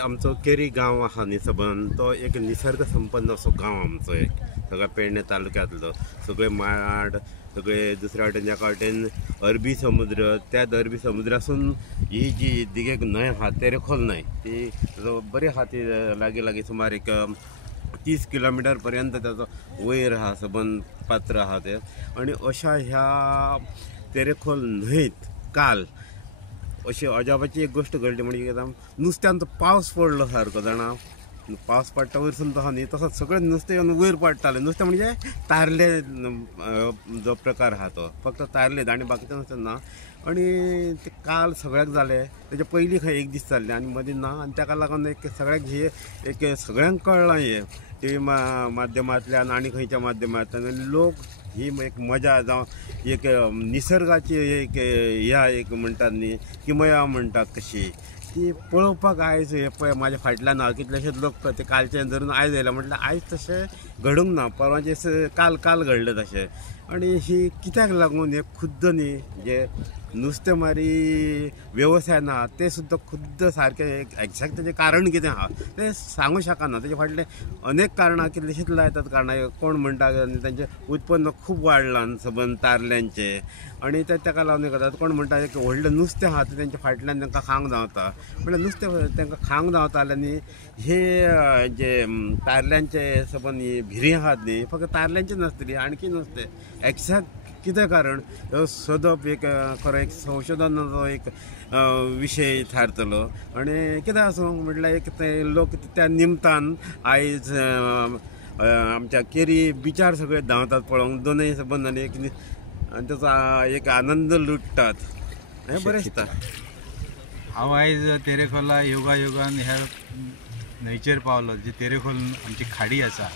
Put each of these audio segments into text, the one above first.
आमचो केरी गांव आहा न्ही सबन तो एक निसर्ग संपन्न असो गांव आमचो एक सगळ्या पेडणे तालुक्यांतलो सगळे माड सगळे दुसऱ्या वाटेन ज्या वाटेन अरबी समुद्र त्या अरबी समुद्रासून ही जी दिगेक न्हंय आहा तेरेखोल न्हंय ती बरी आहा ती लागीं लागीं सुमार एक 30 किलोमीटर पर्यंत त्याचो वयर आहा सबन पात्र आहा ते आणि अशा ह्या तेरेखोल न्हंयत काल अशी अजाबाची एक गोष्ट घडली म्हणजे नुस्त्यान तो पावस पडलो सारको जाणा पावस पडटा वयरसून तो न्ही तसोच सगळें नुस्तें येवन वयर पडटालें नुस्तें म्हणजे तारले जो प्रकार आहा तो फक्त तारले आनी बाकीचें नुस्तें ना आणि ते काल सगळ्याक जालें तेच्या पयलीं खंय एक दीस जाल्लें आनी मदीं ना आनी ताका लागून एक सगळ्याक हे एक सगळ्यांक कळ्ळां हें टी व्ही माध्यमांतल्यान आनी खंयच्या माध्यमांतल्यान लोक ही एक मजा जावं एक निसर्गाची एक ह्या एक म्हणटात न्ही किमया म्हणटात कशी ती पळोवपाक आयज हे पळय म्हाज्या फाटल्यान हांव कितलेशेच लोक ते कालचे धरून आयज येयला म्हटल्यार आयज तशें घडूंक ना परवांचे काल घडलें तशें आणि ही कित्याक लागून हे खुद्द न्ही जे नुस्तेमारी वेवसाय ना ते सुद्दां खुद्द सारकें एक्झॅक्ट तेजें कारण कितें आहा तें सांगूं शकना तेजे फाटले अनेक कारणां कितलेशींच लायतात कारणां कोण म्हणटा तेंचें उत्पन्न खूब वाडलां सबंद तारल्यांचे आणि ताका लागून करतात कोण म्हणटा एक व्हडलें नुस्तें आहा तें तेंच्या फाटल्यान तांकां खावंक धांवता म्हळ्यार नुस्तें तांकां खावंक धांवता न्ही हे जे तारल्यांचे सबंद भिरी आहात न्ही फक्त तारल्यांचे नासतली आणखी नुस्तें एक्झॅक्ट कितें कारण सोदप एक खरो एक संशोधनाचो एक विशय थारतलो आणि कितें आसूं म्हटल्यार एक ते लोक त्या निमतान आयज आमच्या केरी बिचार सगळे धांवतात पळोवंक दोनूय सबंद आनी एक त्याचा एक आनंद लुटतात हें बरें दिसता. हांव आयज तेरेखोला योगान ह्या न्हंयचेर पावलो जी तेरेखोल आमची खाडी आसा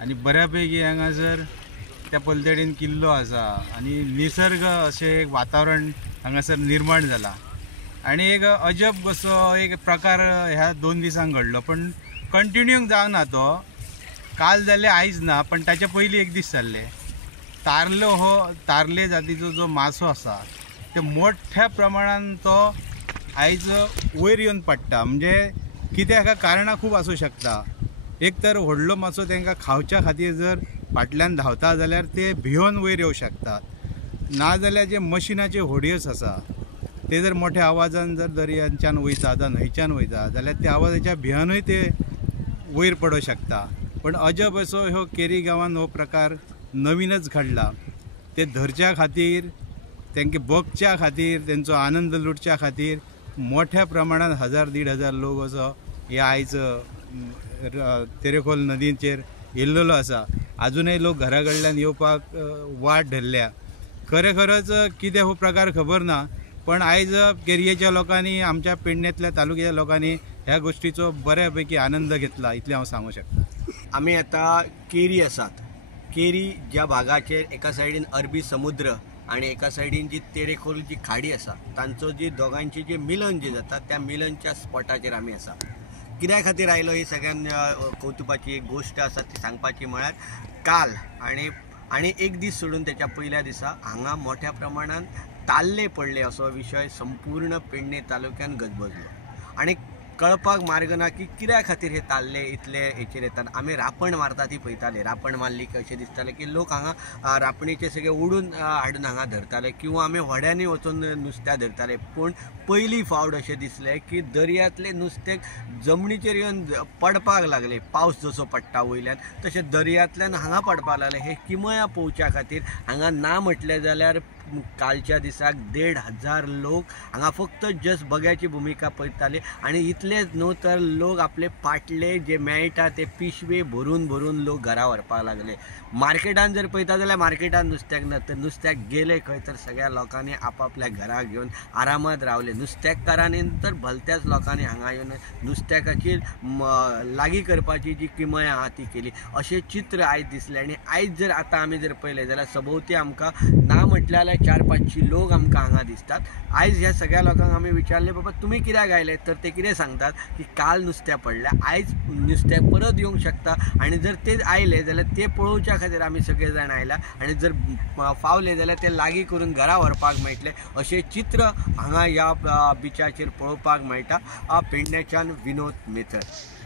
आनी बऱ्यापैकी हांगासर त्या पलतडीन किल्लो आसा आणि निसर्ग अशें एक वातावरण हांगासर निर्माण जाला आणि एक अजब कसो एक प्रकार ह्या 2 दिसांक घडलो पण कंटिन्यू जावना तो काल जाले आयज ना पण ताच्या पयलीं एक दीस जाल्ले तारले जातीचो जो मासो आसा ते मोठ्या प्रमाणान तो आयज वयर येवन पडटा म्हणजे कित्याक कारणां खूब आसूं शकता एक तर व्हडलो मासो तांकां खावच्या खातीर जर फाटल्यान धांवता जाल्यार ते भिवन वयर येवं शकतात नाजाल्यार जे मशिनाचे होडयोस आसा ते जर मोठ्या आवाजान जर दर्यांच्यान वयता जावं न्हंयच्यान वयता जाल्यार त्या आवाजाच्या भियानूय ते वयर पडों शकता पण अजब असो ह्यो केरी गांवांत हो प्रकार नवीनच घडला ते धरच्या खातीर तांचे बगच्या खातीर तेंचो आनंद लुटच्या खातीर मोठ्या प्रमाणात 1000-1500 लोक असो हे आयज तेरेखोल नदीचेर येयल्लो आसा अजूनही लोक घरा कडल्यान येवपाक वाट धरल्या खरोच कितें हो प्रकार खबर ना पण आयज केरयेच्या लोकांनी आमच्या पेडण्यातल्या तालुक्याच्या लोकांनी ह्या गोष्टीचो बऱ्यापैकी आनंद घेतला इतलें हांव सांगूं शकता. आमी आतां केरी आसात केरी ज्या भागाचेर एका सायडीन अरबी समुद्र आणि एका सायडीन जी तेरेखोल जी खाडी आसा तांचो जी दोगांची जे मिलन जे जाता त्या मिलनच्या स्पॉटाचेर आमी आसा. कित्या खातीर आयलो ही सगळ्यान कौतुकाची एक गोष्ट आसा ती सांगपाची म्हळ्यार काल आणि एक दीस सोडून त्याच्या पयल्या दिसा हांगा मोठ्या प्रमाणात ताल्ले पडले असो विषय संपूर्ण पेडणे तालुक्यान गजबजलो आणि कळपाक मार्ग ना की कित्या खातीर हे ताल्ले इतले हेचेर येतात. आमी रापण मारता ती पळयताले रापण मारली की अशें दिसतालें की लोक हांगा रापणीचे सगळे उडून हाडून हांगा धरताले किंवा आमी व्हड्यांनी वचून नुस्त्या धरताले पूण पयली फावट अशें दिसलें की दर्यांतले नुस्तें जमनीचेर येवन पडपाक लागले पावस जसो पडटा वयल्यान तशें दर्यांतल्यान हांगा पडपाक लागले. हे किमया पळोवच्या खातीर हांगा ना म्हटलें जाल्यार कालच्या दिसाक 1,500 लोक हांगा फक्त जस्ट बग्याची भुमिका पळयताले आणि इतलेच न्हू तर लोक आपले पाटले जे मेळटा ते पिशवे भरून लोक घरा व्हरपाक लागले. मार्केटान जर पळयता जाल्यार मार्केटान नुस्त्याक ना तर नुस्त्याक गेले खंय तर सगळ्या लोकांनी आपापल्या घरा घेवन आरामात रावले. नुस्तेकारांनी तर भलत्याच लोकांनी हांगा येवन नुस्त्याकाची लागीं करपाची जी किमया आहा ती केली अशें चित्र आयज दिसलें. आणि आयज जर आतां आमी जर पळयलें जाल्यार सभोवती आमकां ना म्हटल्यार 4-5 लोक आमकां हांगा दिसतात. आयज ह्या सगळ्या लोकांक आमी विचारले बाबा तुमी कित्याक आयले, तर ते कितें सांगतात की काल नुस्तें पडलें, आयज नुस्तें परत येवंक शकता आनी जर ते आयले जाल्यार ते पळोवच्या खातीर आमी सगळे जाण आयला आनी जर फावले जाल्यार ते लागीं करून घरा व्हरपाक मेळटले अशें चित्र हांगा ह्या बिचाचेर पळोवपाक मेळटा. पेडण्याच्यान विनोद मेथर.